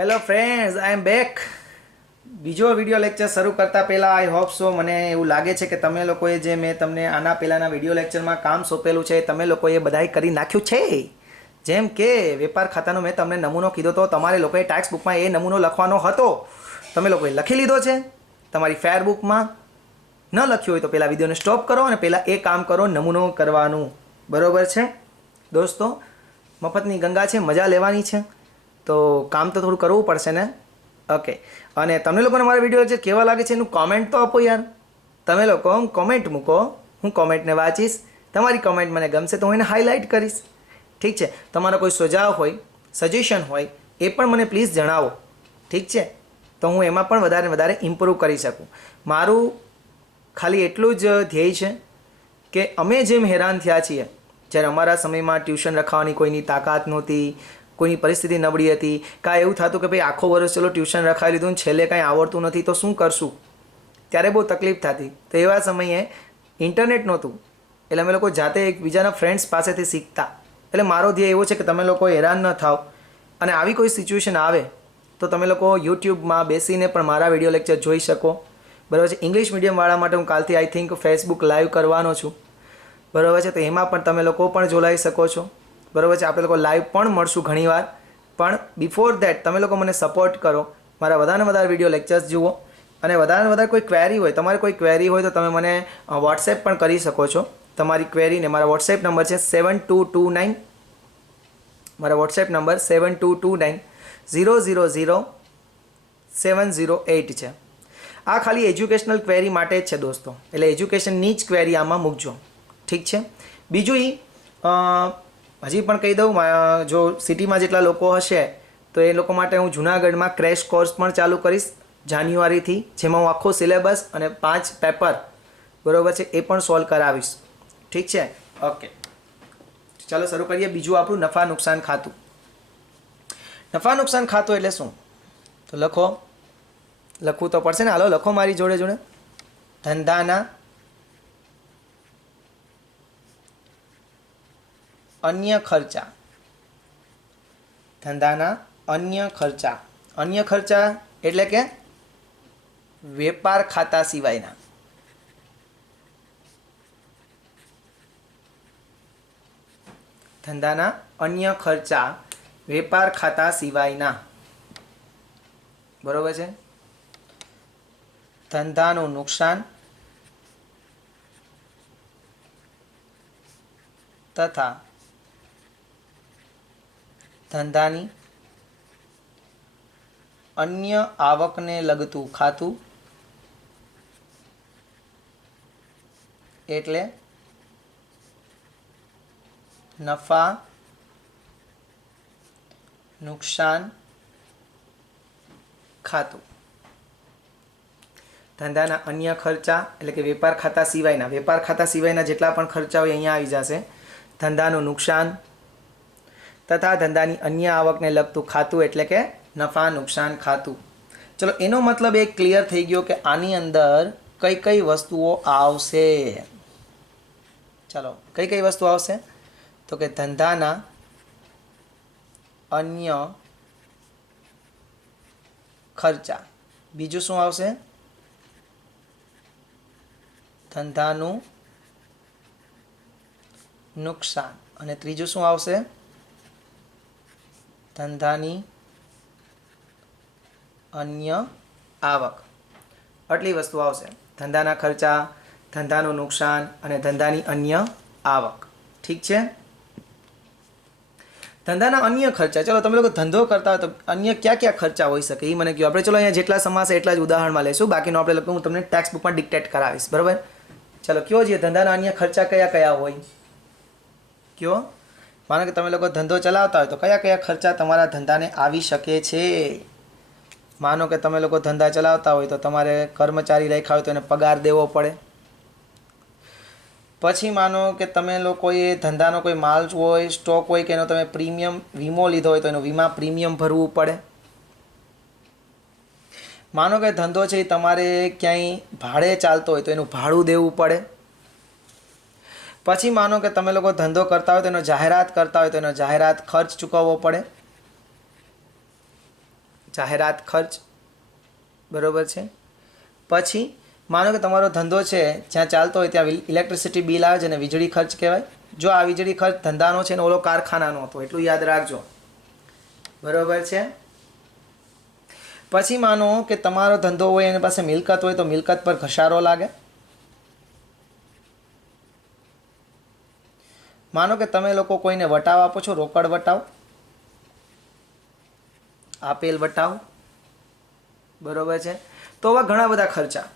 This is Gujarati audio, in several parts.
હેલો ફ્રેન્ડ્સ, આઈ એમ બેક. બીજો વિડીયો લેક્ચર શરૂ કરતાં પહેલાં આઈ હોપ સો, મને એવું લાગે છે કે તમે લોકોએ જે મેં તમને આના પહેલાંના વિડીયો લેક્ચરમાં કામ સોંપેલું છે તમે લોકોએ બધાએ કરી નાખ્યું છે. જેમ કે વેપાર ખાતાનો મેં તમને નમૂનો કીધો તો તમારે લોકોએ ટેક્સ્ટ બુકમાં એ નમૂનો લખવાનો હતો, તમે લોકોએ લખી લીધો છે. તમારી ફેર બુકમાં ન લખ્યું હોય તો પહેલાં વિડીયોને સ્ટોપ કરો અને પહેલાં એ કામ કરો, નમૂનો કરવાનું. બરાબર છે દોસ્તો? મફતની ગંગા છે, મજા લેવાની છે તો કામ તો થોડું કરવું પડશે ને. ઓકે, અને તમને લોકોને મારા વિડીયો જે કેવા લાગે છે એનું કોમેન્ટ તો આપો યાર. તમે લોકો કોમેન્ટ મૂકો, હું કોમેન્ટને વાંચીશ. તમારી કોમેન્ટ મને ગમશે તો હું એને હાઇલાઇટ કરીશ. ઠીક છે? તમારો કોઈ સુઝાવ હોય, સજેશન હોય એ પણ મને પ્લીઝ જણાવો. ઠીક છે? તો હું એમાં પણ વધારે ઇમ્પ્રૂવ કરી શકું. મારું ખાલી એટલું જ ધ્યેય છે કે અમે જેમ હેરાન થયા છીએ, જ્યારે અમારા સમયમાં ટ્યુશન રખાવવાની કોઈની તાકાત નહોતી, કોઈની પરિસ્થિતિ નબળી હતી, કાંઈ એવું થતું કે ભાઈ આખો વર્ષ ચલો ટ્યુશન રખાવી લીધું ને છેલ્લે કાંઈ આવડતું નથી તો શું કરશું, ત્યારે બહુ તકલીફ થતી. તો એવા સમયે ઇન્ટરનેટ નહોતું એટલે અમે લોકો જાતે એકબીજાના ફ્રેન્ડ્સ પાસેથી શીખતા. એટલે મારો ધ્યેય એવો છે કે તમે લોકો હેરાન ન થાવ અને આવી કોઈ સિચ્યુએશન આવે તો તમે લોકો યુટ્યુબમાં બેસીને પણ મારા વિડીયો લેક્ચર જોઈ શકો. બરાબર છે? ઇંગ્લિશ મીડિયમવાળા માટે હું કાલથી આઈ થિંક ફેસબુક લાઈવ કરવાનો છું. બરાબર છે? તો એમાં પણ તમે લોકો પણ જોડાઈ શકો છો. બરાબર છે? આપણે લોકો લાઈવ પણ મળશું ઘણીવાર, પણ બિફોર ધેટ તમે લોકો મને સપોર્ટ કરો, મારા વધારે વિડીયો લેક્ચર્સ જુઓ અને વધારે કોઈ ક્વેરી હોય, તમારે કોઈ ક્વેરી હોય તો તમે મને વોટ્સએપ પણ કરી શકો છો. તમારી ક્વેરીને મારા વોટ્સએપ નંબર છે 7229, મારા વોટ્સએપ નંબર 7229000708 છે. આ ખાલી એજ્યુકેશનલ ક્વેરી માટે જ છે દોસ્તો, એટલે એજ્યુકેશનની જ ક્વેરી આમાં મૂકજો. ઠીક છે? બીજું હજી પણ કહી દઉં, જો સિટીમાં જેટલા લોકો હશે તો એ લોકો માટે હું જૂનાગઢમાં ક્રેશ કોર્સ પણ ચાલુ કરીશ જાન્યુઆરીથી, જેમાં હું આખો સિલેબસ અને 5 પેપર બરાબર છે એ પણ સોલ્વ કરાવીશ. ઠીક છે? ઓકે, ચાલો શરૂ કરીએ. બીજું આપણું નફા નુકસાન ખાતું. નફા નુકસાન ખાતું એટલે શું? તો લખવું તો પડશે ને. હાલો લખો મારી જોડે. ધંધાના અન્ય ખર્ચા. ધંધાના અન્ય ખર્ચા. અન્ય ખર્ચા એટલે કે વેપાર ખાતા સિવાયના. ધંધાના અન્ય ખર્ચા વેપાર ખાતા સિવાયના. બરોબર છે? ધંધાનું નુકસાન તથા ધંધાની અન્ય આવકને લગતું ખાતું એટલે નફા નુકસાન ખાતું. ધંધાના અન્ય ખર્ચા એટલે કે વેપાર ખાતા સિવાયના. વેપાર ખાતા સિવાયના જેટલા પણ ખર્ચા હોય અહીંયા આવી જશે. ધંધાનું નુકસાન તથા ધંધાની અન્ય આવકને લગતું ખાતું એટલે કે નફા નુકસાન ખાતું. ચલો, એનો મતલબ એક ક્લિયર થઈ ગયો કે આની અંદર કઈ વસ્તુઓ આવશે. ચાલો, કઈ વસ્તુ આવશે? તો કે ધંધાના અન્ય ખર્ચા. બીજું શું આવશે? ધંધાનું નુકસાન. અને ત્રીજું શું આવશે? ધંધાની અન્ય આવક. આટલી વસ્તુ આવશે. ધંધાના ખર્ચા, ધંધાનું નુકસાન અને ધંધાની અન્ય આવક. ઠીક છે? ધંધાના અન્ય ખર્ચા. ચલો, તમે લોકો ધંધો કરતા હોય તો અન્ય ક્યાં ખર્ચા હોઈ શકે એ મને કહો. આપણે ચલો અહીંયા જેટલા સમાશે એટલા જ ઉદાહરણમાં લઈશું, બાકીનો આપણે લખું હું તમને ટેક્સ્ટ બુકમાં ડિક્ટેટ કરાવીશ. બરાબર? ચલો કયો છે ધંધાના અન્ય ખર્ચા કયા હોય? કયો? માનો કે તમે લોકો ધંધો ચલાવતા હોય તો કયા ખર્ચા તમારા ધંધાને આવી શકે છે? માનો કે તમે લોકો ધંધા ચલાવતા હોય તો તમારે કર્મચારી રાખ્યા હોય તો એને પગાર દેવો પડે. પછી માનો કે તમે લોકોએ ધંધાનો કોઈ માલ હોય, સ્ટોક હોય કે એનો તમે પ્રીમિયમ વીમો લીધો હોય તો એનો વીમા પ્રીમિયમ ભરવું પડે. માનો કે ધંધો છે તમારે ક્યાંય ભાડે ચાલતો હોય તો એનું ભાડું દેવું પડે. પછી માનો કે તમે લોકો ધંધો કરતા હોય તો એનો જાહેરાત કરતા હોય તો એનો જાહેરાત ખર્ચ ચૂકવવો પડે. જાહેરાત ખર્ચ, બરાબર છે. પછી માનો કે તમારો ધંધો છે જ્યાં ચાલતો હોય ત્યાં ઇલેક્ટ્રિસિટી બિલ આવે છે અને વીજળી ખર્ચ કહેવાય. જો આ વીજળી ખર્ચ ધંધાનો છે ને ઓલો કારખાનાનો હતો, એટલું યાદ રાખજો, બરાબર છે. પછી માનો કે તમારો ધંધો હોય એની પાસે મિલકત હોય તો મિલકત પર ઘસારો લાગે. માનો કે તમે લોકો કોઈને વટાવ આપો છો, રોકડ વટાવ, આપેલ વટાવ, બરાબર છે. તો આવા ઘણા બધા ખર્ચા,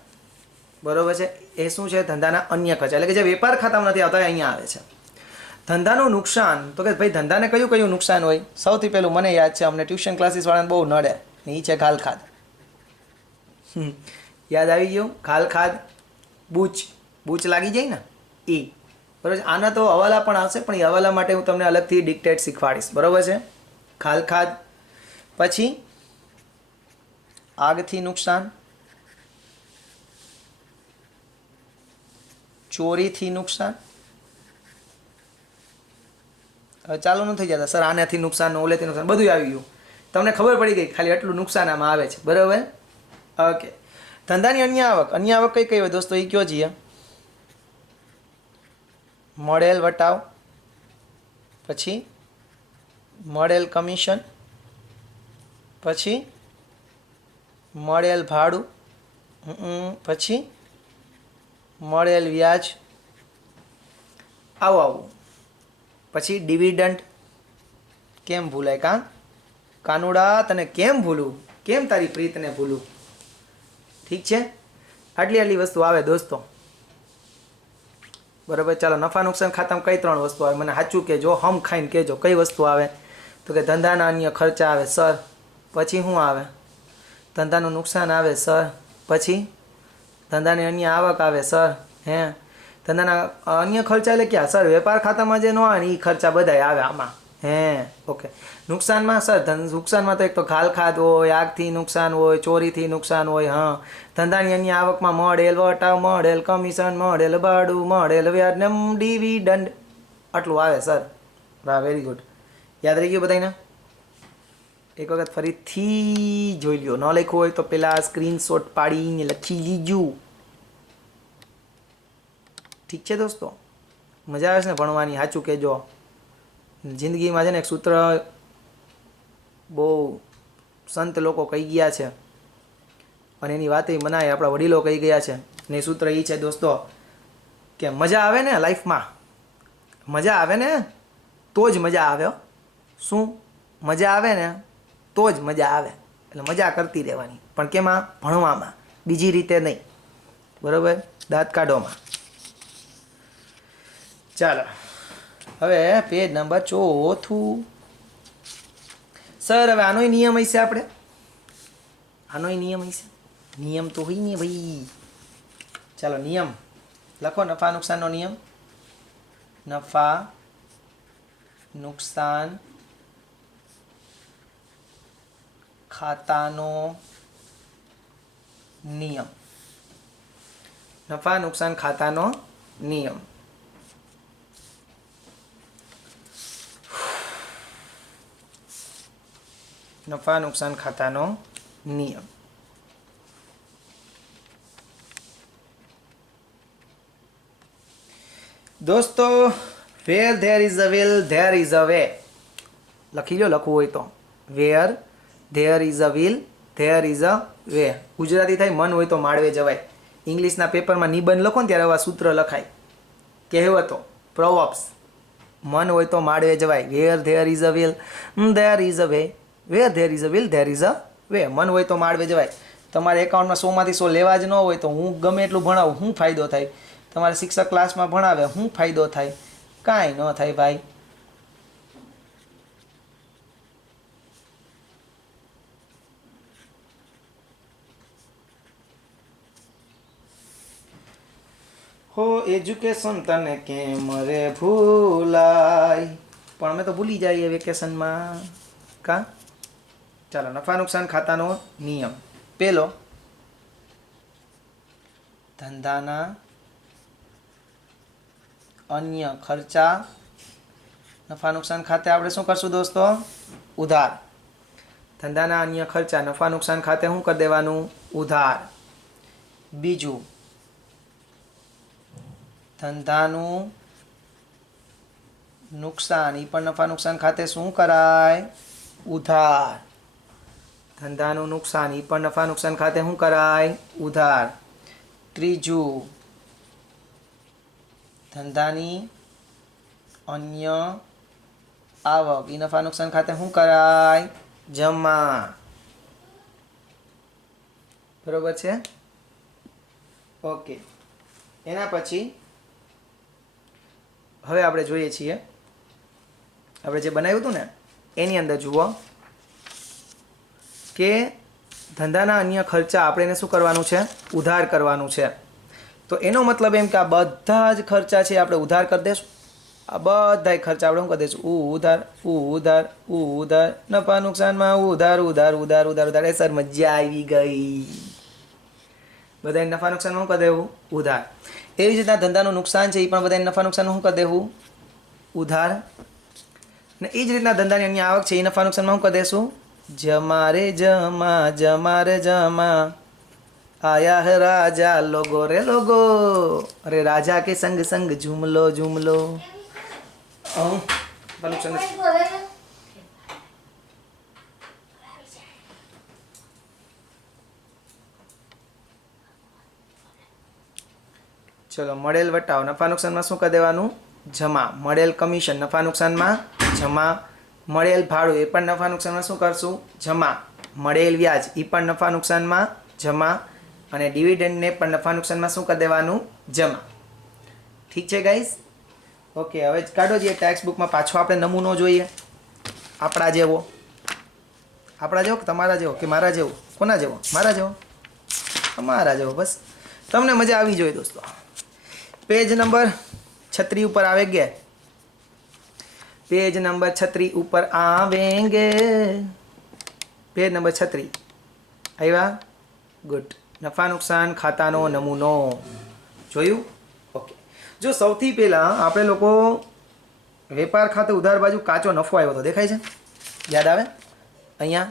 બરાબર છે. એ શું છે? ધંધાના અન્ય ખર્ચા, એટલે કે જે વેપાર ખાતામાં નથી આવતા અહીંયા આવે છે. ધંધાનું નુકસાન, તો કે ભાઈ ધંધાને કયું કયું નુકસાન હોય? સૌથી પહેલું મને યાદ છે, અમને ટ્યુશન ક્લાસીસ વાળાને બહુ નડે, એ છે ઘાલખાદ. યાદ આવી ગયું? ઘાલખાદ, બૂચ લાગી જાય ને એ, બરાબર છે. આના તો હવાલા પણ આવશે, પણ એ હવાલા માટે હું તમને અલગથી ડિક્ટેટ શીખવાડીશ, બરાબર છે. ઘાલખાદ. પછી આગથી નુકસાન, ચોરીથી નુકસાન. હવે ચાલુ ન થઈ જતા સર, આનાથી નુકસાન, ઓલેથી નુકસાન, બધું આવી ગયું, તમને ખબર પડી ગઈ, ખાલી આટલું નુકસાન આમાં આવે છે, બરાબર. ઓકે. ધંધાની અન્ય આવક, અન્ય આવક કઈ કઈ હોય દોસ્તો? એ કયો છીએ? મળેલ વટાવ, પછી મળેલ કમિશન, પછી મળેલ ભાડું, પછી મળેલ વ્યાજ, આવું. પછી ડિવિડન્ડ. કેમ ભૂલાય કાનુડા, તને કેમ ભૂલું? કેમ તારી પ્રીતને ભૂલું? ઠીક છે, આટલી વસ્તુ આવે દોસ્તો, બરાબર. ચાલો, નફા નુકસાન ખાતામાં કઈ 3 વસ્તુ આવે? મને સાચું કહેજો, હમ ખાઈને કહેજો કઈ વસ્તુ આવે. તો કે ધંધાના અન્ય ખર્ચા આવે સર, પછી શું આવે? ધંધાનું નુકસાન આવે સર, પછી ધંધાની અન્ય આવક આવે સર. હે, ધંધાના અન્ય ખર્ચા એટલે ક્યાં સર? વેપાર ખાતામાં જે ન આવે ને એ ખર્ચા બધાય આવે આમાં. હે, ઓકે. નુકસાનમાં સર, નુકસાનમાં તો એક તો ઘાલખાદ હોય, આગથી નુકસાન હોય, ચોરીથી નુકસાન હોય. હા, ધંધાની અન્ય આવકમાં મળેલ વટાવ, મળેલ કમિશન, મળેલ ભાડું, મળેલ વ્યાજ ને ડિવિડન્ડ, આટલું આવે સર. વાહ, વેરી ગુડ. યાદ રહી ગયું બધાને? એક વખત ફરીથી જોઈ લ્યો, ન લખ્યું હોય તો પેલા સ્ક્રીનશોટ પાડીને લખી લીજો. ઠીક છે દોસ્તો, મજા આવે છે ને ભણવાની? સાચું કહેજો. જિંદગીમાં છે ને એક સૂત્ર બહુ સંત લોકો કહી ગયા છે, અને એની વાત મનાય, આપણા વડીલો કહી ગયા છે. ને એ સૂત્ર એ છે દોસ્તો કે મજા આવે ને લાઈફમાં, મજા આવે ને તો જ મજા આવે. શું? મજા આવે ને તો જ મજા આવે. એટલે મજા કરતી રહેવાની, પણ કેમાં? ભણવામાં, બીજી રીતે નહીં, બરાબર. દાંત કાઢોમાં. ચાલો, હવે પેજ નંબર 4. સર હવે આનોય નિયમ હશે, આપણે આનોય નિયમ હશે. નિયમ તો હોય ને ભાઈ. ચાલો, નિયમ લખો. નફા નુકસાનનો નિયમ. નફા નુકસાન ખાતાનો નિયમ. નફા નુકસાન ખાતાનો નિયમ. નફા નુકસાન ખાતાનો નિયમ. દોસ્તો, where there is a will there is a way. લખી લો, લખવું હોય તો. Where there is a will there is a way. Gujarati થાય મન હોય તો માળવે જવાય. ઇંગ્લિશના પેપરમાં નિબંધ લખો ને ત્યારે આવા સૂત્ર લખાય, કહેવતો, પ્રોવર્બ્સ. મન હોય તો માળવે જવાય. Where there is a will there is a way. Where there is a will there is a way. મન હોય તો માળવે જવાય. તમારે એકાઉન્ટમાં 100માંથી 100 લેવા જ ન હોય તો હું ગમે એટલું ભણાવું, શું ફાયદો થાય? તમારે શિક્ષક ક્લાસમાં ભણાવે, શું ફાયદો થાય? કાંઈ ન થાય ભાઈ. હો એજ્યુકેશન તને કેમ રે ભૂલાય, પણ અમે તો ભૂલી જઈએ વેકેશનમાં. ચાલો, નફા નુકસાન ખાતાનો નિયમ. પેલો, ધંધાના અન્ય ખર્ચા. નફા નુકસાન ખાતે આપણે શું કરશું દોસ્તો? ઉધાર. ધંધાના અન્ય ખર્ચા નફા નુકસાન ખાતે શું કરી દેવાનું? ઉધાર. બીજું, ધંધાનું નુકસાન એ પણ નફા નુકસાન ખાતે શું કરાય? ઉધાર. ધંધાનું નુકસાન એ પણ નફા નુકસાન ખાતે શું કરાય? ઉધાર. ત્રીજું, ધંધાની અન્ય આવક એ નફા નુકસાન ખાતે શું કરાય? જમા. બરોબર છે? ઓકે. એના પછી હવે આપણે જોઈએ છીએ, આપણે જે બનાવ્યું હતું ને એની અંદર જુઓ કે ધંધાના અન્ય ખર્ચા આપણે એને શું કરવાનું છે? ઉધાર કરવાનું છે. તો એનો મતલબ એમ કે આ બધા જ ખર્ચા છે આપણે ઉધાર કરી દઈશું. આ બધા ખર્ચા આપણે શું કરી દઈશું? ઉધાર ઉધાર ઉધાર. નફા નુકસાનમાં ઉધાર ઉધાર ઉધાર ઉધાર ઉધાર. સર મજા આવી ગઈ. બધાને નફા નુકસાનમાં શું કરી દેવું? ઉધાર. એવી જ રીતના ધંધાનું નુકસાન છે એ પણ બધાને નફા નુકસાનમાં શું કરી દેવું? ઉધાર. અને એ જ રીતના ધંધાની અન્ય આવક છે એ નફા નુકસાનમાં શું કરી દેશું? જમા રે જમા જમા રે જમા. આયા હે રાજા લોગો રે લોગો. અરે રાજા કે સંગ સંગ ઝૂમલો ઝૂમલો. ચલો, મળેલ વટાવ નફા નુકસાનમાં શું કરી દેવાનું? જમા. મળેલ કમિશન નફા નુકસાનમાં જમા. મળેલ ભાડું એ પણ નફા નુકસાનમાં શું કરશું? જમા. મળેલ વ્યાજ એ પણ નફા નુકસાનમાં જમા. અને ડિવિડન્ડને પણ નફા નુકસાનમાં શું કરી દેવાનું? જમા. ઠીક છે ગાઈસ? ઓકે, હવે કાઢો જે ટેક્સ્ટ બુકમાં પાછો આપણે નમૂનો જોઈએ આપણા જેવો. આપણા જેવો કે તમારા જેવો કે મારા જેવો? કોના જેવો? મારા જેવો? અમારા જેવો. બસ તમને મજા આવી જોઈએ દોસ્તો. પેજ નંબર 36 ઉપર આવેંગે. पेज नंबर 36 ऊपर आवेंगे. पेज नंबर 36 આવ્યા? ગુડ. નફા નુકસાન ખાતાનો નમૂનો જોયું? ઓકે. જો સૌથી પહેલાં આપણે લોકો વેપાર ખાતે ઉધાર બાજુ કાચો નફો આવ્યો હતો, દેખાય છે? યાદ આવે? અહીંયા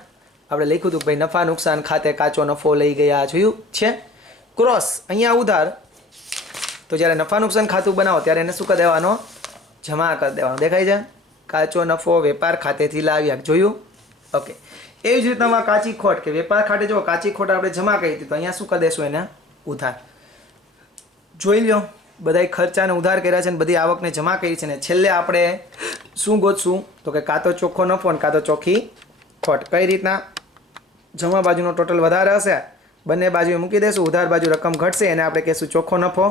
આપણે લખ્યું હતું કે ભાઈ નફા નુકસાન ખાતે કાચો નફો લઈ ગયા. જોયું છે? ક્રોસ અહીંયા ઉધાર. તો જ્યારે નફા નુકસાન ખાતું બનાવો ત્યારે એને શું કરી દેવાનો? જમા કરી દેવાનો. દેખાય છે? કાચો નફો વેપાર ખાતેથી લાવ્યા. જોયું? ઓકે. એવી જ રીતના કાચી ખોટ કે વેપાર ખાતે જો કાચી ખોટ આપણે જમા કરી હતી તો અહીંયા શું કરી દેશું? એને ઉધાર. જોઈ લો, બધા ખર્ચાને ઉધાર કર્યા છે ને બધી આવકને જમા કરી છે ને છેલ્લે આપણે શું ગોતશું? તો કે કાં તો ચોખ્ખો નફો ને કાં તો ચોખ્ખી ખોટ. કઈ રીતના? જમા બાજુનો ટોટલ વધારે હશે, બંને બાજુએ મૂકી દેશું. ઉધાર બાજુ રકમ ઘટશે એને આપણે કહીશું ચોખ્ખો નફો.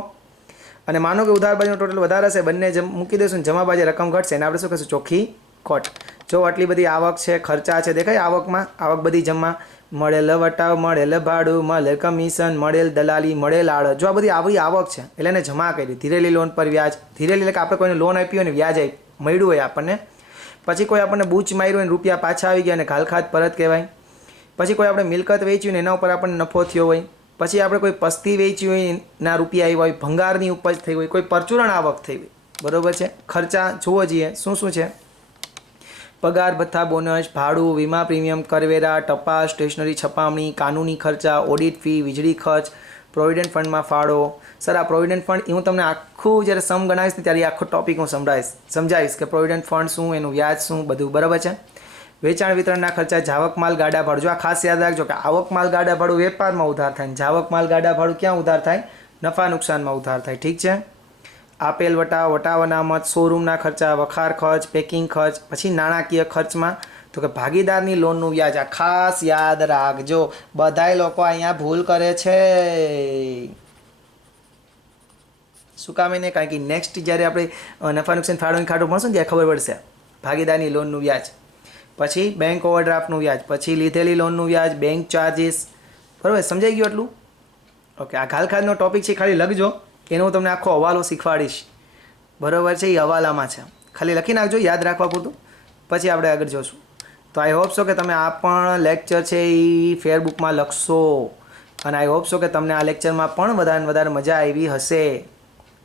અને માનો કે ઉધાર બાજુનો ટોટલ વધારે હશે, બંને મૂકી દઈશું ને જમા બાજુ રકમ ઘટશે એને આપણે શું કહીશું? ચોખ્ખી ખોટ. જો આટલી બધી આવક છે, ખર્ચા છે, દેખાય આવકમાં? આવક બધી જમા. મળેલ વટાવ, મળેલ ભાડું, મળેલ કમિશન, મળેલ દલાલી, મળેલ આડત. જો આ બધી આવી આવક છે એટલે એને જમા કરી. ધીરેલી લોન પર વ્યાજ. ધીરેલી એટલે કે આપણે કોઈને લોન આપી હોય ને વ્યાજ મળ્યું હોય આપણને. પછી કોઈ આપણને બૂચ માર્યું હોય ને રૂપિયા પાછા આવી ગયા અને ઘાલખાત પરત કહેવાય. પછી કોઈ આપણે મિલકત વેચી હોય ને એના ઉપર આપણને નફો થયો હોય. પછી આપણે કોઈ પસ્તી વેચી હોય ના રૂપિયા આવ્યા હોય, ભંગારની ઉપજ થઈ હોય, કોઈ પરચુરણ આવક થઈ હોય. બરોબર છે? ખર્ચા જોવો જોઈએ શું શું છે? પગાર ભથ્થા, બોનસ, ભાડું, વીમા પ્રીમિયમ, કરવેરા, ટપાલ, સ્ટેશનરી છપામણી, કાનૂની ખર્ચા, ઓડિટ ફી, વીજળી ખર્ચ, પ્રોવિડન્ટ ફંડમાં ફાળો. સર આ પ્રોવિડન્ટ ફંડ હું તમને આખું જ્યારે સમ ગણાવીશ ને ત્યારે આખો ટોપિક હું સમજાવીશ કે પ્રોવિડન્ટ ફંડ શું, એનું વ્યાજ શું, બધું. બરાબર છે? વેચાણ વિતરણના ખર્ચા, જાવક માલ ગાડા ભાડું. જો આ ખાસ યાદ રાખજો કે આવક માલ ગાડા ભાડું વેપારમાં ઉધાર થાય ને જાવક માલ ગાડા ભાડું ક્યાં ઉધાર થાય? નફા નુકસાનમાં ઉધાર થાય. ઠીક છે? આપેલ વટાવ, વટાવ અનામત, શોરૂમના ખર્ચા, વખાર ખર્ચ, પેકિંગ ખર્ચ. પછી નાણાકીય ખર્ચમાં તો કે ભાગીદારની લોનનું વ્યાજ. આ ખાસ યાદ રાખજો. બધાય લોકો અહીંયા ભૂલ કરે છે. શું કામ એને? કારણ કે નેક્સ્ટ જ્યારે આપણે નફા નુકસાન ફાળવણી ખાતું ભણશું ને ત્યારે ખબર પડશે. ભાગીદારની લોનનું વ્યાજ, પછી બેંક ઓવરડ્રાફ્ટનું વ્યાજ, પછી લીધેલી લોનનું વ્યાજ, બેંક ચાર્જીસ. બરાબર? સમજાઈ ગયું એટલું? ઓકે. આ ઘાલખાતનો ટોપિક છે, ખાલી લખજો. એનો હું તમને આખો હવાલો શીખવાડીશ. બરાબર છે? એ હવાલામાં છે, ખાલી લખી નાખજો યાદ રાખવા પૂરતું. પછી આપણે આગળ જોશું. તો આઈ હોપ સો કે તમે આ પણ લેક્ચર છે એ ફેરબુકમાં લખશો. અને આઈ હોપ સો કે તમને આ લેક્ચરમાં પણ વધારે મજા આવી હશે.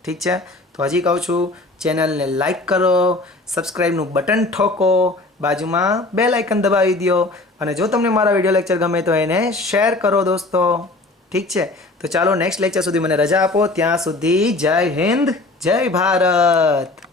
ઠીક છે? તો હજી કહું છું, ચેનલને લાઈક કરો, સબસ્ક્રાઈબનું બટન ઠોકો, બાજુમાં બેલ આઇકન દબાવી દો અને જો તમને મારા વિડીયો લેક્ચર ગમે તો એને શેર કરો દોસ્તો. ઠીક છે, તો ચાલો નેક્સ્ટ લેક્ચર સુધી મને રજા આપો. ત્યાં સુધી જય હિન્દ, જય ભારત.